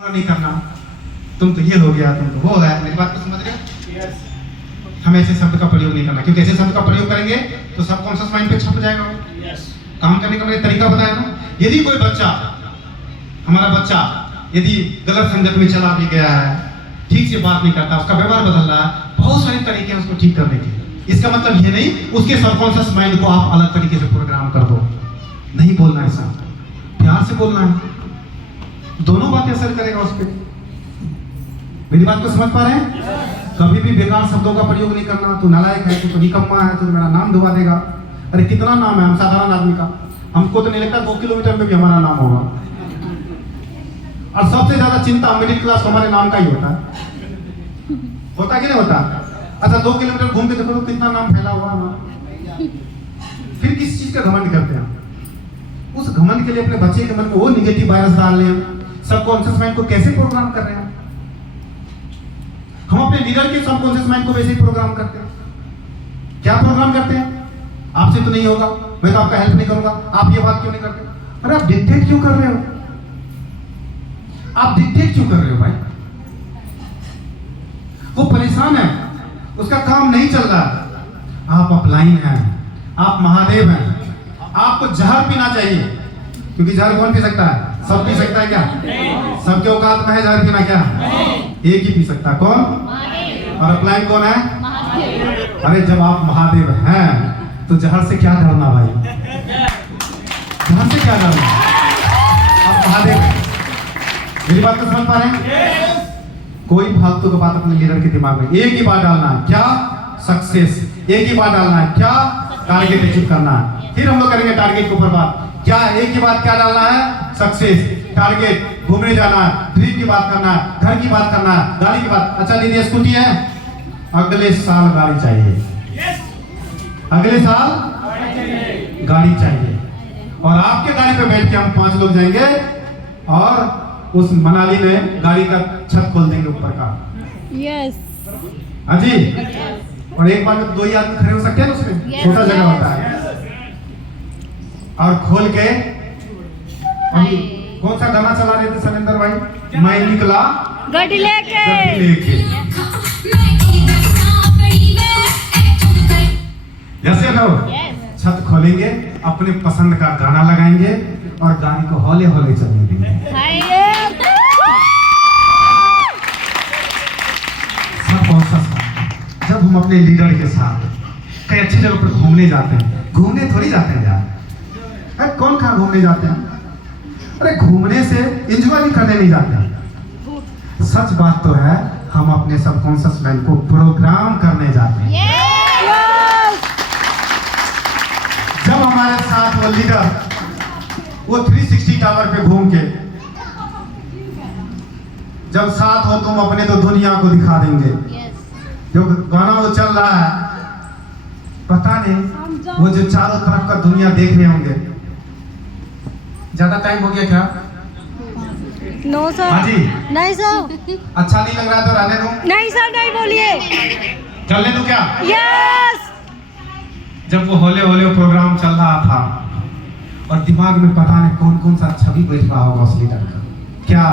नहीं करना, तुम तो ये हो गया, तुम तो वो हो गया। मेरी बात को समझ रहे हो? हम ऐसे शब्द का प्रयोग नहीं करना, क्योंकि ऐसे शब्द का प्रयोग करेंगे तो सबकॉन्शियस माइंड पे छप जाएगा। काम करने का मैंने तरीका बताया ना। यदि कोई बच्चा, हमारा बच्चा यदि गलत संगत में चला भी गया है, ठीक से बात नहीं करता, उसका व्यवहार बदल रहा है, बहुत सारे तरीके हैं उसको ठीक करने के। इसका मतलब ये नहीं उसके सबकॉन्शियस माइंड को आप अलग तरीके से प्रोग्राम कर दो। नहीं बोलना ऐसा, प्यार से बोलना है, दोनों बातें असर करेगा उस पर। मेरी बात को समझ पा रहे हैं? कभी भी बेकार शब्दों का प्रयोग नहीं करना। तू नालायक है, तू तो निकम्मा है, तू मेरा नाम धुआ देगा। अरे कितना नाम है हम साधारण आदमी का, हमको तो नहीं लगता 2 किलोमीटर में भी हमारा नाम होगा। और सबसे ज्यादा चिंता मिडिल क्लास हमारे नाम का ही होता है। होता कि नहीं होता? अच्छा 2 किलोमीटर घूम के देखो तो कितना नाम फैला हुआ है। फिर किस चीज का घमंड करते हैं? उस घमंड के लिए अपने बच्चे के मन में वो निगेटिव वायरस डाल रहे हैं। सबकॉन्शियस माइंड को कैसे प्रोग्राम कर रहे हैं? हम अपने लीडर के सबकॉन्शियस माइंड को वैसे ही प्रोग्राम करते हैं। क्या प्रोग्राम करते हैं? आपसे तो नहीं होगा, मैं तो आपका हेल्प नहीं करूंगा, आप ये बात क्यों नहीं करते? अरे आप डिक्टेट क्यों कर रहे हो? आप डिक्टेट क्यों कर रहे हो भाई? वो परेशान है, उसका काम नहीं चल रहा। आप अपलाइन हैं, आप महादेव हैं, आपको जहर पीना चाहिए। क्योंकि जहर कौन पी सकता है? सब पी सकता है क्या? सबके औकात में है जहर पीना क्या? एक ही पी सकता है, कौन? और अपलाइन कौन है? अरे जब आप महादेव हैं तो जहर से क्या डरना भाई? जहर से क्या डरना? आप महादेव हैं। मेरी बात को समझ पा रहे हैं? कोई फालतू की बात अपने लीडर के दिमाग में एक ही बात डालना है, क्या? सक्सेस। एक ही बात डालना है, क्या? टारगेट अचीव करना है। फिर हम लोग करेंगे टारगेट के ऊपर बात। क्या एक ही बात क्या डालना है? सक्सेस, टारगेट, घूमने जाना है, ड्रीम की बात करना है, घर की बात करना है, गाड़ी की बात। अच्छा दीदी स्कूटी है, अगले साल गाड़ी चाहिए, अगले साल गाड़ी चाहिए। और आपके गाड़ी पे बैठ के हम 5 लोग जाएंगे और उस मनाली में गाड़ी का छत खोल देंगे ऊपर का। यस हाँ जी। और एक बार में 2 ही आदमी खड़े हो सकते हैं उसमें, छोटा जगह होता है। और खोल के कौन सा गाना चला रहे थे शैलेंद्र भाई? मैं निकला गड्डी लेके। जैसे लोग छत खोलेंगे, अपने पसंद का गाना लगाएंगे और गाड़ी को हौले हौले चलने देंगे। जब हम अपने लीडर के साथ कई अच्छी जगह पर घूमने जाते हैं, घूमने थोड़ी जाते हैं यार। अरे कौन कहाँ घूमने जाते हैं? अरे घूमने से एंजॉय भी करने नहीं जाते। सच बात तो है, हम अपने सबकॉन्शियस माइंड को प्रोग्राम करने जाते हैं। जब हमारे साथ वो लीडर वो 360 टावर पे घूम के, जब साथ हो तुम अपने तो दुनिया को दिखा देंगे। जो गाना वो चल रहा है, पता नहीं वो जो चारों तरफ का दुनिया देख रहे होंगे। ज्यादा टाइम हो गया क्या? No sir. हाँ जी। नहीं सर। अच्छा नहीं लग रहा तो रहने दो। नहीं सर, नहीं बोलिए। चलने दो क्या? यस। जब वो होले होले प्रोग्राम चल रहा था और दिमाग में पता नहीं कौन कौन सा छवि बैठ रहा होगा उस लीडर का। क्या?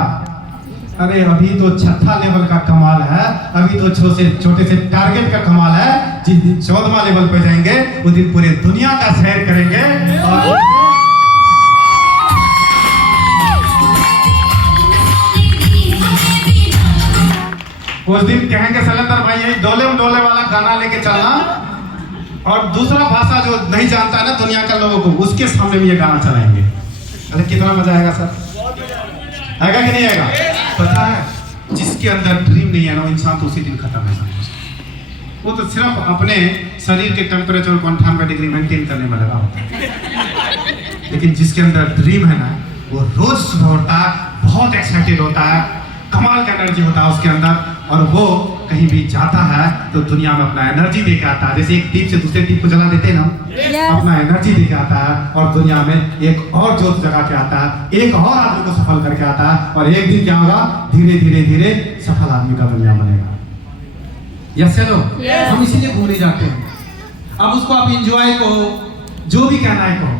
अरे अभी तो छठा लेवल का कमाल है, अभी तो छोटे से टारगेट का कमाल है। जिस दिन 14वां लेवल पे जाएंगे उस दिन पूरे दुनिया का सैर करेंगे। और उस दिन कहेंगे शैलेंद्र भाई यही डोले डोले वाला गाना लेके चलना, और दूसरा भाषा जो नहीं जानता है ना दुनिया के लोगों को, उसके सामने भी ये गाना चलाएंगे। अरे कितना मजा आएगा सर? आएगा कि नहीं आएगा? पता है जिसके अंदर ड्रीम नहीं है ना, वो इंसान तो उसी दिन खत्म है। वो तो सिर्फ अपने शरीर के टेम्परेचर को 98 डिग्री मेंटेन करने में लगा होता है। लेकिन जिसके अंदर ड्रीम है ना, वो रोज सुबह उठता है, बहुत एक्साइटेड होता है, कमाल का एनर्जी होता है उसके अंदर, और वो कहीं भी जाता है तो दुनिया में अपना एनर्जी दे के आता है। जैसे एक दीप से दूसरे दीप को जला देते हैं ना, अपना एनर्जी दे के आता है और दुनिया में एक और जोत जगा के आता है, एक और आदमी को सफल करके आता है। और एक दिन क्या होगा? धीरे धीरे धीरे सफल आदमी का दुनिया बनेगा। यस चलो, हम इसीलिए घूमने जाते हैं। अब उसको आप एंजॉय कहो, जो भी कहना है कहो।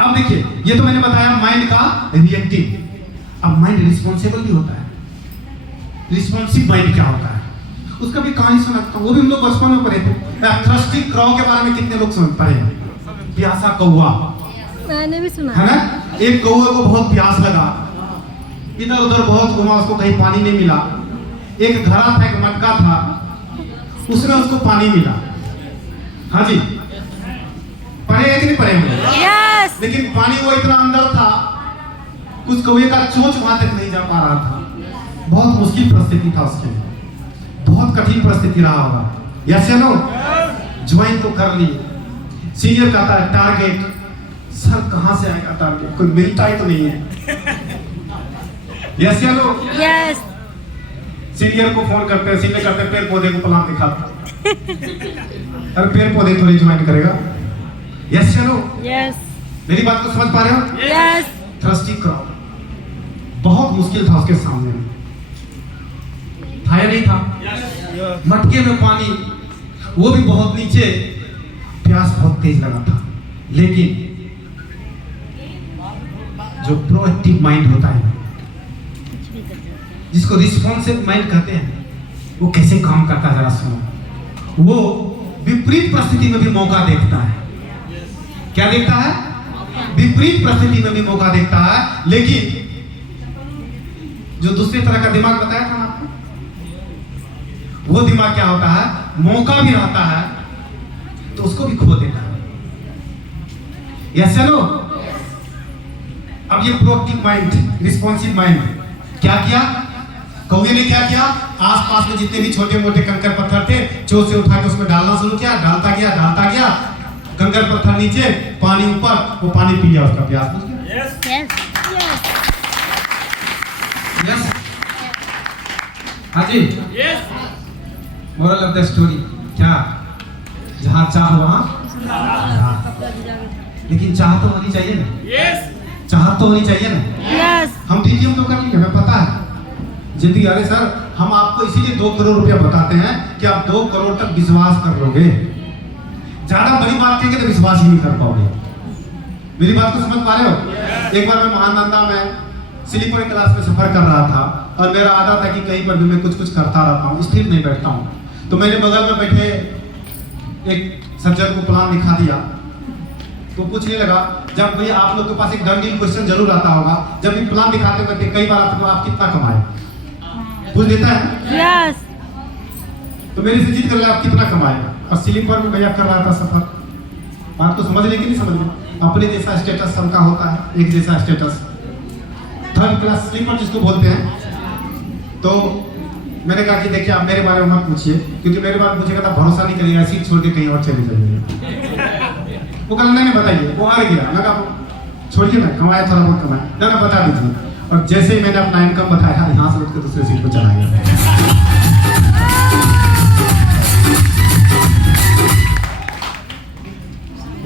अब देखिए, ये तो मैंने बताया माइंड का रिएक्टिव। अब माइंड रिस्पॉन्सिबल भी होता है। रिस्पॉन्सिव माइंड क्या होता है उसका भी कहानी सुनाता हूँ, वो भी हम लोग बचपन में पढ़े थे। थ्रस्टी क्रॉ के बारे में कितने लोग समझ पढ़े हैं? प्यासा कौवा, मैंने भी सुना है ना? एक कौवे को बहुत प्यास लगा, इधर उधर बहुत घुमा, उसको कहीं पानी नहीं मिला। एक घड़ा था, एक मटका था, उसमें उसको पानी मिला। हाँ जी, पढ़े कि नहीं पढ़े हम लोग? यस। लेकिन पानी वो इतना अंदर था, कुछ कौवे का चोंच वहां तक नहीं जा पा रहा था। बहुत मुश्किल परिस्थिति था उसके लिए, बहुत कठिन परिस्थिति रहा होगा। यस चलो, ज्वाइन तो कर ली। सीनियर कहता है टारगेट, सर कहां से आएगा टारगेट, कोई मिलता ही तो नहीं है। यस चलो, यस। सीनियर को फोन करते हैं, सीनियर कहते हैं पेड़ पौधे को प्लान दिखाता। अरे पेड़ पौधे थोड़ी ज्वाइन करेगा। यस चलो, यस। मेरी बात को समझ पा रहे हो? यस। थ्रस्टी क्रॉ बहुत मुश्किल था उसके सामने, था या नहीं था? मटके में पानी, वो भी बहुत नीचे, प्यास बहुत तेज लगा था। लेकिन जो प्रोएक्टिव माइंड होता है, जिसको रिस्पॉन्सिव माइंड कहते हैं, वो कैसे काम करता है जरा सुनो। वो विपरीत परिस्थिति में भी मौका देखता है। क्या देखता है? विपरीत परिस्थिति में भी मौका देखता है। लेकिन जो दूसरी तरह का दिमाग बताया था ना आपको, वो दिमाग क्या होता है, मौका भी रहता है तो उसको भी खो देता है। यस चलो, अब ये प्रोएक्टिव माइंड, रिस्पॉन्सिव माइंड क्या किया? कौवे ने क्या किया? आसपास में जितने भी छोटे मोटे कंकर पत्थर थे, चोट से उठा के उसमें डालना शुरू किया। डालता गया, कंकर पत्थर नीचे, पानी ऊपर, वो पानी पी गया, उसका प्यास बुझ गया। यस। यस, हाँ जी, मोरल ऑफ द स्टोरी क्या? जहाँ चाह वहाँ, लेकिन चाह तो होनी चाहिए ना। चाह तो होनी चाहिए ना। यस। हम टीटीएम तो कर लेंगे, हमें पता है जिंदगी। अरे सर, हम आपको इसीलिए 2 करोड़ रुपया बताते हैं कि आप 2 करोड़ तक विश्वास कर लोगे। ज्यादा बड़ी बात कहेंगे तो विश्वास ही नहीं कर पाओगे। मेरी बात को समझ पा रहे हो? एक बार मैं महानंदा में स्लीपर क्लास में सफर कर रहा था, और मेरा आदत है कि कहीं पर भी मैं कुछ करता रहता हूँ, स्थिर नहीं बैठता हूँ। तो मैंने बगल में बैठे एक सज्जन को प्लान दिखा दिया, तो पूछने लगा, जब भैया आप लोग के पास एक डन डील क्वेश्चन जरूर आता होगा, जब भी प्लान दिखाते हैं कई बार आपको, आप कितना कमाए पूछ देता है। यस। तो मेरे से जीत कर आप कितना कमाएगा, और स्लीपर में भैया कर रहा था सफर। बात को समझ लें कि नहीं समझ लें? अपने जैसा स्टेटस सबका होता है, एक जैसा स्टेटस। 3rd क्लास स्लीपर जिसको बोलते हैं। तो मैंने कहा कि देखिए आप मेरे बारे में मत पूछिए, क्योंकि मेरे बारे में पूछेगा तो भरोसा नहीं करेगा, सीट छोड़ के कहीं और चले जाइए। वो कल नहीं बताइए, वो हार गया। मैं कहा छोड़िए, मैं कमाया, थोड़ा बहुत कमाया, ना बता दीजिए। और जैसे ही मैंने अपना इनकम बताया, यहाँ से उठ के दूसरे सीट पर चला गया।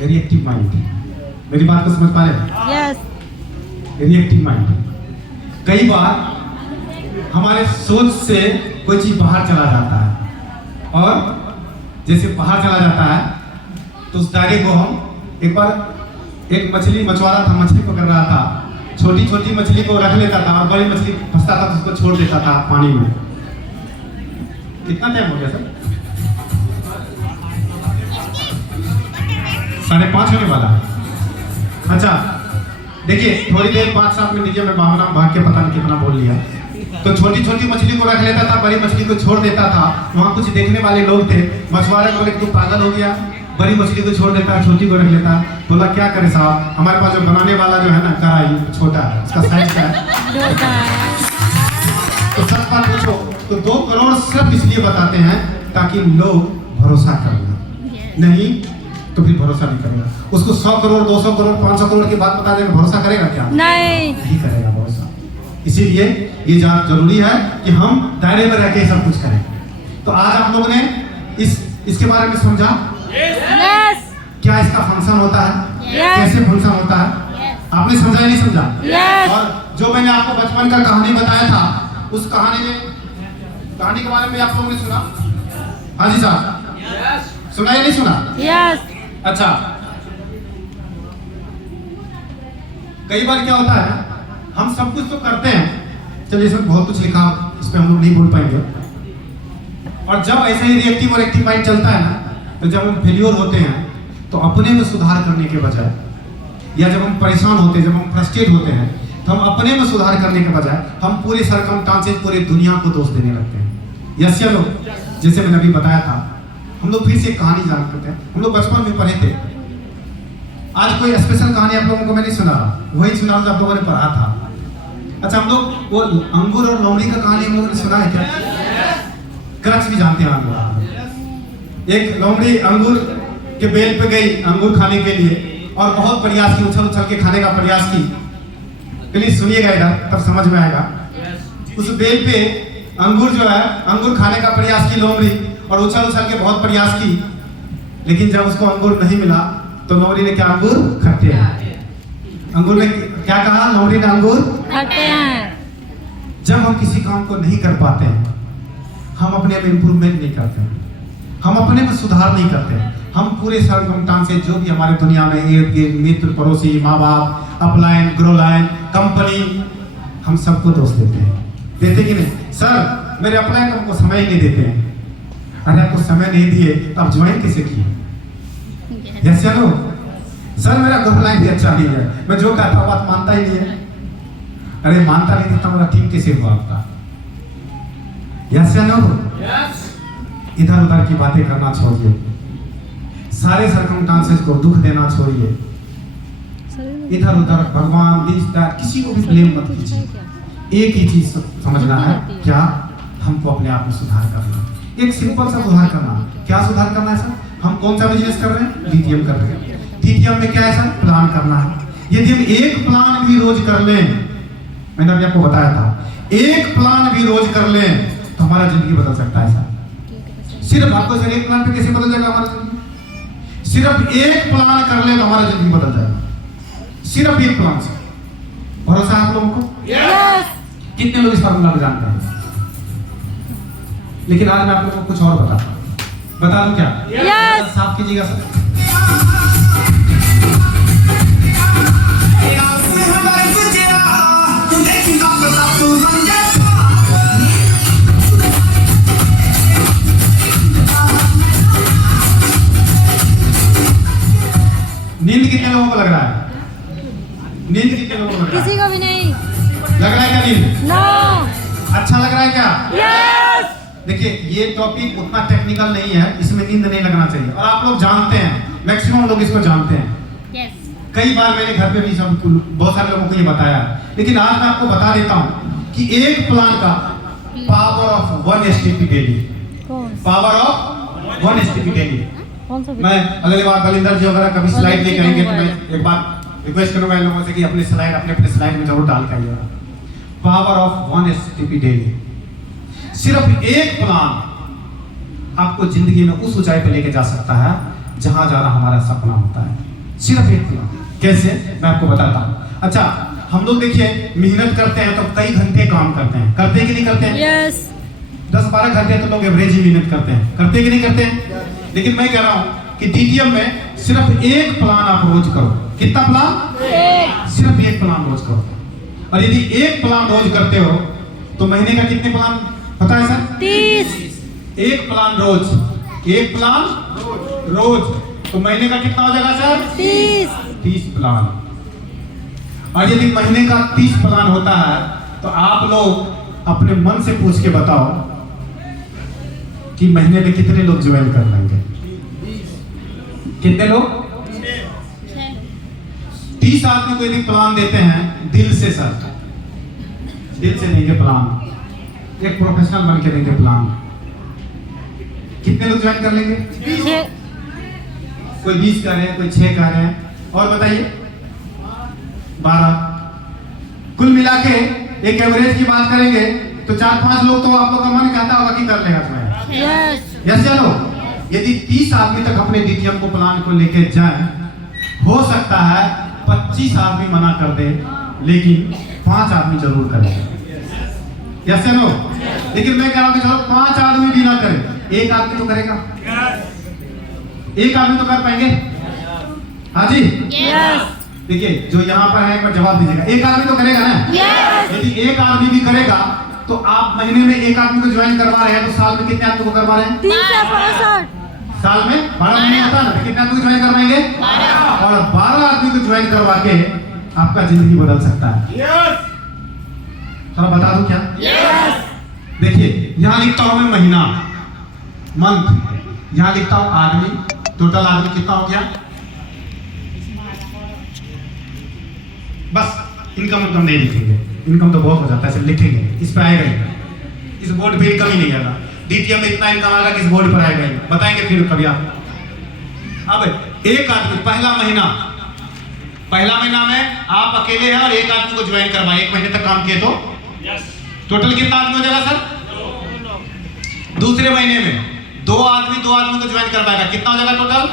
रिएक्टिव माइंड, मेरी बात को समझ पा रहे हैं? यस। रिएक्टिव माइंड, कई बार हमारे सोच से कोई चीज बाहर चला जाता है, और जैसे बाहर चला जाता है तो उस दायरे को हम, एक बार एक मछुआरा था, मछली पकड़ रहा था, छोटी छोटी मछली को रख लेता था, और बड़ी मछली फंसता था तो उसको छोड़ देता था पानी में। कितना टाइम हो गया सर? 5:30 होने वाला। अच्छा देखिए, थोड़ी देर 5-7 मिनट नीचे मैं भावना भाग के पता नहीं कितना बोल लिया। तो छोटी छोटी मछली को रख लेता था, बड़ी मछली को छोड़ देता था। वहाँ कुछ देखने वाले लोग थे, मछुआरे बोले तू पागल हो गया, बड़ी मछली को छोड़ देता है, छोटी को रख लेता है। बोला क्या करे साहब, हमारे पास जो बनाने वाला जो है ना कढ़ाई छोटा है, उसका साइज क्या है? तो सच बात पूछो तो 2 करोड़ सिर्फ इसलिए बताते हैं ताकि लोग भरोसा कर लें, नहीं तो फिर भरोसा नहीं करेगा। उसको 100 करोड़ 200 करोड़ 500 करोड़ की बात बता देगा, भरोसा करेगा क्या? नहीं करेगा भरोसा। इसीलिए ये जान जरूरी है कि हम दायरे में रह के सब कुछ करें। तो आज आप लोगों ने इसके बारे में समझा? यस। क्या इसका फंक्शन होता है, Yes. कैसे फंक्शन होता है, आपने समझा या नहीं समझा? Yes. और जो मैंने आपको बचपन का कहानी बताया था, उस कहानी के बारे में आप लोगों ने सुना? हाँ जी साहब, सुना या नहीं सुना? यस। अच्छा, कई बार क्या होता है हम सब कुछ तो करते हैं, चलिए इसमें बहुत कुछ लिखा, इस पे हम लोग नहीं बोल पाएंगे। और जब ऐसे ही रिएक्टिव और एक्टिव माइंड चलता है ना, तो जब हम फेल्योर होते हैं तो अपने में सुधार करने के बजाय, या जब हम परेशान होते हैं, जब हम फ्रस्ट्रेट होते हैं, तो हम अपने में सुधार करने के बजाय हम पूरे सरकमस्टांसेस, पूरी दुनिया को दोष देने लगते हैं। यस या नो? जैसे मैंने अभी बताया था, हम लोग फिर से एक कहानी जान करते हैं, हम लोग बचपन में पढ़े थे। आज कोई स्पेशल कहानी आप लोगों को मैं नहीं सुना रहा, वही सुना जो आप लोगों ने पढ़ा था। अच्छा, हम लोग वो अंगूर और लोमड़ी का कहानी हम लोगों ने सुना है क्या? क्रक्स भी जानते हैं आप लोग। एक लोमड़ी अंगूर के बेल पे गई अंगूर खाने के लिए और बहुत प्रयास की, उछल उछल के खाने का प्रयास की। प्लीज सुनिएगा इधर, तब समझ में आएगा। उस बेल पे अंगूर जो है, अंगूर खाने का प्रयास की लोमड़ी, और उछल उछल के बहुत प्रयास की, लेकिन जब उसको अंगूर नहीं मिला तो लोमड़ी ने क्या, अंगूर खट्टे हैं। अंगूर ने क्या कहा? लोमड़ी ने अंगूर खट्टे हैं। जब हम किसी काम को नहीं कर पाते हैं, हम अपने में इम्प्रूवमेंट नहीं करते हैं, हम अपने में सुधार नहीं करते हैं, हम पूरे सरकमस्टांस से जो भी हमारे दुनिया में इर्द गिर्द, मित्र, पड़ोसी, माँ बाप, अपलाइन, ग्रोलाइन, कंपनी, हम सबको दोष देते हैं। देते कि नहीं? सर मेरे अपलाइन हमको समय ही नहीं देते हैं। अरे आपको समय नहीं दिए तो आप ज्वाइन कैसे किए? यस या नो? सर मेरा ग्रोलाइन भी अच्छा नहीं है, मैं जो कहता हूँ बात मानता ही नहीं है। अरे मानता नहीं था, मेरा टीम कैसे हुआ आपका? यस या नो? इधर उधर की बातें करना छोड़िए, सारे सरकमस्टांसेस को दुख देना छोड़िए, इधर उधर भगवान किसी को भी ब्लेम मत कीजिए। एक ही चीज समझना है, क्या? हमको अपने आप में सुधार करना, एक सिंपल सा सुधार करना। क्या सुधार करना है सर? हम कौन सा बिजनेस कर रहे हैं? डीटीएम कर रहे हैं। डीटीएम में क्या है सर? प्लान करना है। यदि हम एक प्लान भी रोज कर लें, मैंने अभी आपको बताया था, एक प्लान भी रोज कर लें तो हमारा जिंदगी बदल सकता है सर। सिर्फ आपको सर एक प्लान पे कैसे बदल जाएगा हमारा जिंदगी? सिर्फ एक प्लान कर ले तो हमारा जिंदगी बदल जाएगा, सिर्फ एक प्लान से। भरोसा है आप लोगों को? यस। कितने लोग इस फार्मूला को जानते हैं? लेकिन आज मैं आप लोगों को कुछ और बताता हूं। बता दूं क्या? यस। साफ कीजिएगा सर। नींद कितने लोगों को लग रहा है? नींद कितने लोगों को लग रहा है? किसी को भी नहीं लग रहा है क्या नींद? नो। अच्छा लग रहा है क्या? यस। देखिए ये टॉपिक उतना टेक्निकल नहीं है, इसमें नींद नहीं लगना चाहिए, और आप लोग जानते हैं, मैक्सिमम लोग इसको जानते हैं। यस। कई बार मैंने घर पे भी सब बहुत सारे लोगों को ये बताया, लेकिन आज मैं आपको बता देता हूँ कि एक प्लान का power of 1 STP daily, power of 1 STP daily. कौन सा? मैं अगली बार बलिंदर जी वगैरह कभी स्लाइड लेके आएंगे तो मैं एक बार रिक्वेस्ट करूंगा इन लोगों से कि अपने स्लाइड में जरूर डाल के आइएगा। Power of 1 STP daily. सिर्फ एक प्लान आपको जिंदगी में उस ऊंचाई पे लेके जा सकता है जहां जाना हमारा सपना होता है। सिर्फ एक प्लान। कैसे? मैं आपको बताता हूं। अच्छा, हम लोग देखिए मेहनत करते हैं तो कई घंटे काम करते हैं कि नहीं करते हैं? यस। 10-12 घंटे तो लोग एवरेज ही मेहनत करते हैं कि नहीं करते हैं? लेकिन मैं कह रहा हूं कि डीटीएम में सिर्फ एक प्लान आप रोज करो। कितना प्लान? एक। सिर्फ एक प्लान रोज करो। और यदि एक प्लान रोज करते हो तो महीने का कितने प्लान पता है सर? 30। एक प्लान रोज, एक प्लान रोज, तो महीने का कितना हो जाएगा सर? 30 प्लान। और यदि महीने का 30 प्लान होता है तो आप लोग अपने मन से पूछ के बताओ कि महीने में कितने लोग ज्वाइन कर लेंगे? कितने लोग? 30 आदमी को यदि प्लान देते हैं दिल से सर, दिल से देंगे प्लान, एक प्रोफेशनल बन के देंगे प्लान, कितने लोग ज्वाइन कर लेंगे? 6। कोई 20 कर रहे हैं, कोई 6 कर रहे हैं, और बताइए 12। कुल मिला के एक एवरेज की बात करेंगे तो 4-5 लोग तो आप लोग का मन कहता होगा कि कर लेगा तुम्हें। यस चलो, यदि 30 आदमी तक अपने डीटीएम को प्लान को लेके जाए, हो सकता है 25 आदमी मना कर दे, लेकिन 5 आदमी जरूर करेंगे। Yes no? लेकिन मैं कह रहा हूं कि चलो 5 आदमी भी ना करें, एक आदमी तो करेगा। एक आदमी तो कर पाएंगे? हाँ जी। यस। देखिए जो यहाँ पर है एक बार जवाब दीजिएगा, एक आदमी तो करेगा ना? Yes. यदि एक आदमी भी करेगा तो आप महीने में एक आदमी को ज्वाइन करवा रहे हैं तो साल में कितने आदमी को करवा रहे हैं? 365 साल में 12 महीने होता है ना, तो कितने आदमी को ज्वाइन करवाएंगे? और 12 आदमी को ज्वाइन करवा के आपका जिंदगी बदल सकता है। थोड़ा बता दूं क्या? देखिए यहाँ लिखता हूं मैं महीना, मंथ, यहाँ लिखता हूं आदमी, टोटल आदमी कितना हो गया? बस इनकम तो नहीं लिखेंगे, इनकम तो बहुत हो जाता है, सिर्फ लिखेंगे, इस पे आएगा ही। इस बोर्ड पे इनकम ही नहीं आएगा, डीटीएम में इतना इनकम आएगा कि इस बोर्ड पर आएगा ही, बताएंगे फिर कभी आप। अब एक आदमी पहला महीना में आप अकेले हैं और एक आदमी को ज्वाइन करवाए, एक महीने तक काम किए तो टोटल कितना आदमी हो जाएगा सर? दूसरे महीने में दो आदमी को ज्वाइन करवाएगा, कितना हो जाएगा टोटल?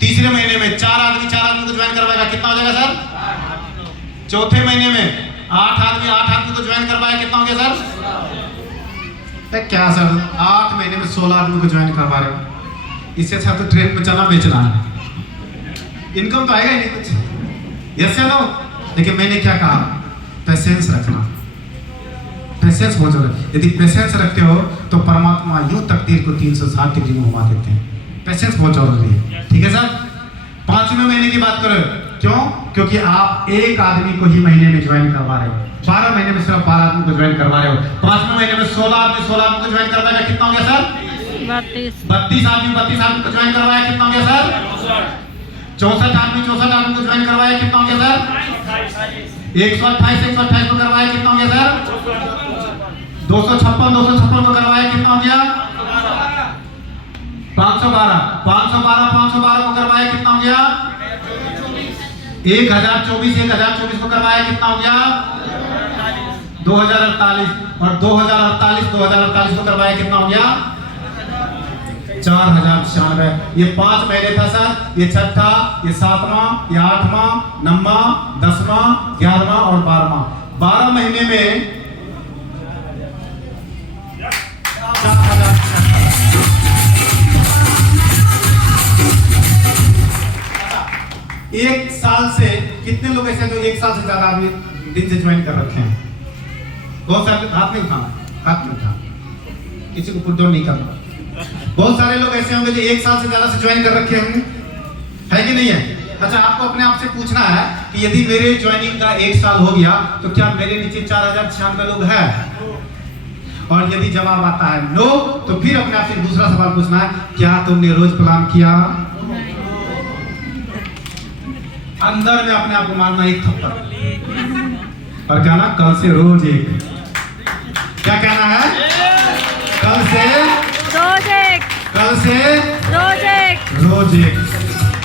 तीसरे महीने में चार आदमी को ज्वाइन करवाएगा, कितना हो जाएगा सर? चौथे महीने में 8 आदमी को ज्वाइन करवाएगा, कितना हो गया सर? क्या सर 8 महीने में 16 आदमी को ज्वाइन करवा रहे हो, इससे अच्छा तो ट्रेन में चना बेचना है, इनकम तो आएगा ही नहीं कुछ। यस या नो? लेकिन मैंने क्या कहा, पेशेंस रखना, पेशेंस बहुत जरूरी। यदि पेशेंस रखते हो तो परमात्मा यूं तकदीर को 360 डिग्री में घुमा देते हैं। पेशेंस बहुत जरूरी है, ठीक है सर? 5वें महीने की बात करो, क्यों? क्योंकि आप एक आदमी को ही महीने में ज्वाइन करवा रहे हो, 12 महीने में सिर्फ 12 आदमी को ज्वाइन करवा रहे हो। 5वें महीने में 16 आदमी को ज्वाइन करवाएगा, कितना हो गया सर? 32 आदमी को ज्वाइन करवाया, कितना हो गया सर? 64 आदमी को ज्वाइन करवाया, कितना हो गया सर? 128 को करवाया, कितना हो गया सर? 256 को करवाया, कितना हो गया? 512 को करवाया, कितना हो गया? 1024 को करवाया, कितना हो गया? 2048 और 2048 को करवाया, कितना हो गया? 4096। ये 5 महीने था सर, ये छठा, ये 7वां, ये 8वां, 9वां, 10वां, 11वां और 12वां। 12 महीने में 4096। एक साल से कितने लोग ऐसे जो एक साल से ज्यादा आदमी दिन से ज्वाइन कर रखे हैं? बहुत सारे हाथ नहीं उठा, किसी को पुट डाउन नहीं करना। बहुत सारे लोग ऐसे होंगे जो एक साल से ज्यादा से ज्वाइन कर रखे होंगे, है कि नहीं है? अच्छा, आपको अपने आप से पूछना है कि यदि मेरे ज्वाइनिंग का 1 साल हो गया तो क्या मेरे नीचे 4096 लोग हैं? और यदि जवाब आता है नो, तो फिर अपने आप से दूसरा सवाल पूछना है, क्या तुमने रोज प्लान किया? अंदर में अपने आप को मारना एक थप्पड़ और कहना कल से रोज एक। क्या कहना है? कल से रोज एक।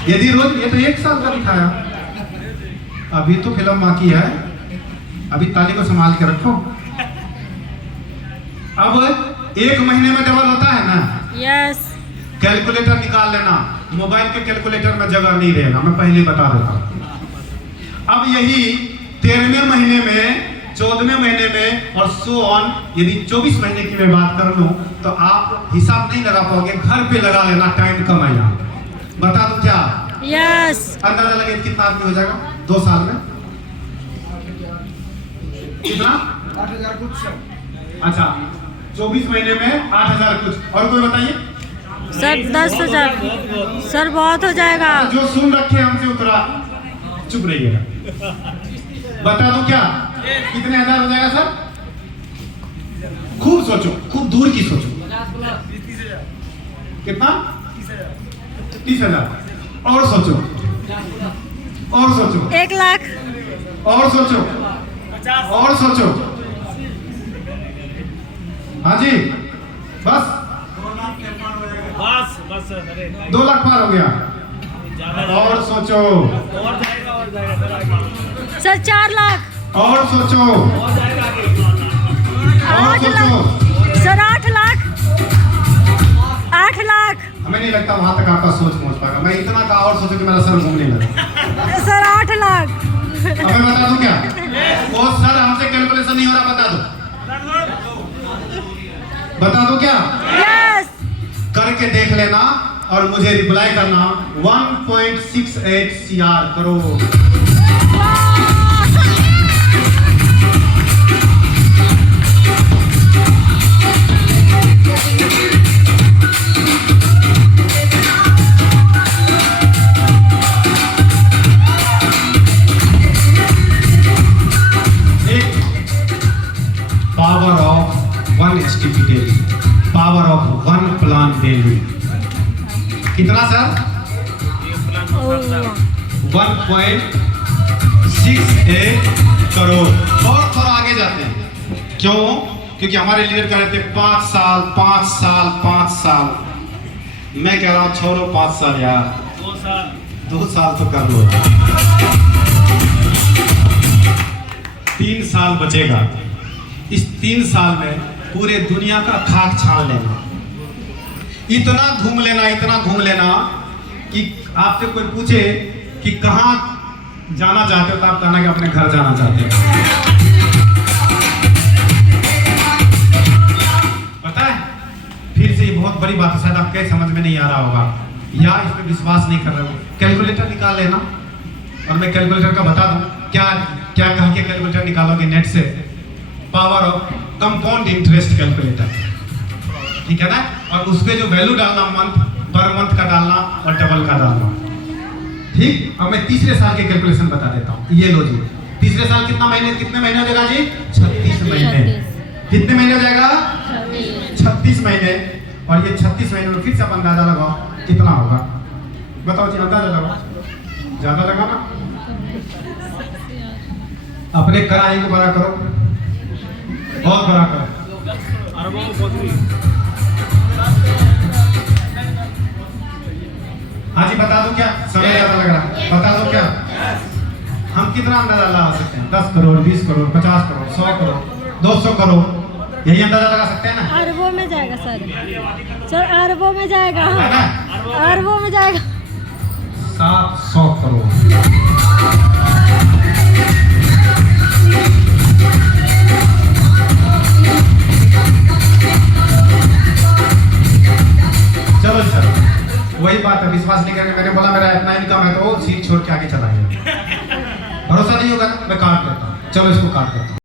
यदि रोज, ये तो 1 साल का दिखाया, अभी तो फिल्म बाकी है, अभी ताली को संभाल के रखो। अब 1 महीने में डबल होता है ना? यस। कैलकुलेटर निकाल लेना, मोबाइल के कैलकुलेटर में जगह नहीं रहेगा, मैं पहले बता देता हूं। अब यही 13वें महीने में, 14वें महीने में और सो ऑन, यदि 24 महीने की मैं बात कर लूं तो आप हिसाब नहीं लगा पाओगे, घर पे लगा लेना, टाइम कम आएगा। बता दूं क्या? यस। अंदाजा लगे कितना आदमी हो जाएगा 2 साल में? कितना? 8000 कुछ। अच्छा, 24 महीने में 8000 कुछ। और कोई बताइए सर? 10,000 सर, बहुत हो जाएगा। जो सुन रखे हमसे उतरा चुप रहिएगा। बता दूं क्या कितने हजार हो जाएगा सर? खूब सोचो, खूब दूर की सोचो। कितना? 30,000। और सोचो, और सोचो। 1 लाख। और सोचो, और सोचो। हाँ जी, बस 2 लाख पार हो गया। और सोचो, सर 4 लाख। और सोचो, और 8 सोचो। लाख सर, 8 लाख। 8 लाख। हमें नहीं लगता वहां तक आपका सोच पहुंच पाएगा। मैं इतना कहा और सोचो कि मेरा सर घूमने लगा। सर 8 लाख। अब मैं बता दूं क्या? वो सर हमसे कैलकुलेशन नहीं हो रहा, बता दो। बता दो क्या? यस। करके देख लेना, और मुझे रिप्लाई करना 1.68 CR crore. Power of 1 STP daily, power of 1 plant daily. कितना सर? 1.68 करोड़। और थोड़ा आगे जाते हैं, क्यों? क्योंकि हमारे लीडर कह रहे थे 5 साल 5 साल 5 साल। मैं कह रहा हूं छोड़ो 5 साल यार, 2 साल तो कर लो। 3 साल बचेगा। इस 3 साल में पूरे दुनिया का खाक छान लेना, इतना घूम लेना कि आपसे कोई पूछे कि कहाँ जाना चाहते हो तो आप कहना कि अपने घर जाना चाहते हो। पता है, फिर से ये बहुत बड़ी बात है, शायद आपके समझ में नहीं आ रहा होगा या इस पे विश्वास नहीं कर रहे हो। कैलकुलेटर निकाल लेना और मैं कैलकुलेटर का बता दूं क्या क्या कह के कैलकुलेटर निकालोगे नेट से। Power of compound interest calculator, ठीक है ना? और उसपे जो वैल्यू डालना पर मंथ का डालना और डबल का डालना, ठीक। अब मैं तीसरे साल के कैलकुलेशन बता देता हूँ। ये लो जी, तीसरे साल कितने महीने हो जाएगा जी? 36 महीने। कितने महीने हो जाएगा? 36 महीने। और ये 36 महीने में फिर से आप अंदाजा लगाओ कितना होगा, बताओ जी, अंदाजा लगाओ। ज्यादा लगाना, अपने कराई को बड़ा करो, बहुत बड़ा करो। हाँ जी, बता दो क्या? समय ज्यादा लग रहा है, बता दो क्या? हम कितना अंदाजा लगा सकते हैं? 10 करोड़, 20 करोड़, 50 करोड़, 100 करोड़, 200 करोड़, यही अंदाजा लगा सकते हैं ना? अरबों में जाएगा सर, अरबों में जाएगा, अरबों में जाएगा। 700 करोड़। चलो सर, वही बात है, विश्वास नहीं करके मैंने बोला मेरा इतना इनकम है तो सीट छोड़ के आगे चला गया। भरोसा नहीं होगा, मैं काट देता हूँ। चलो इसको काट देता हूँ।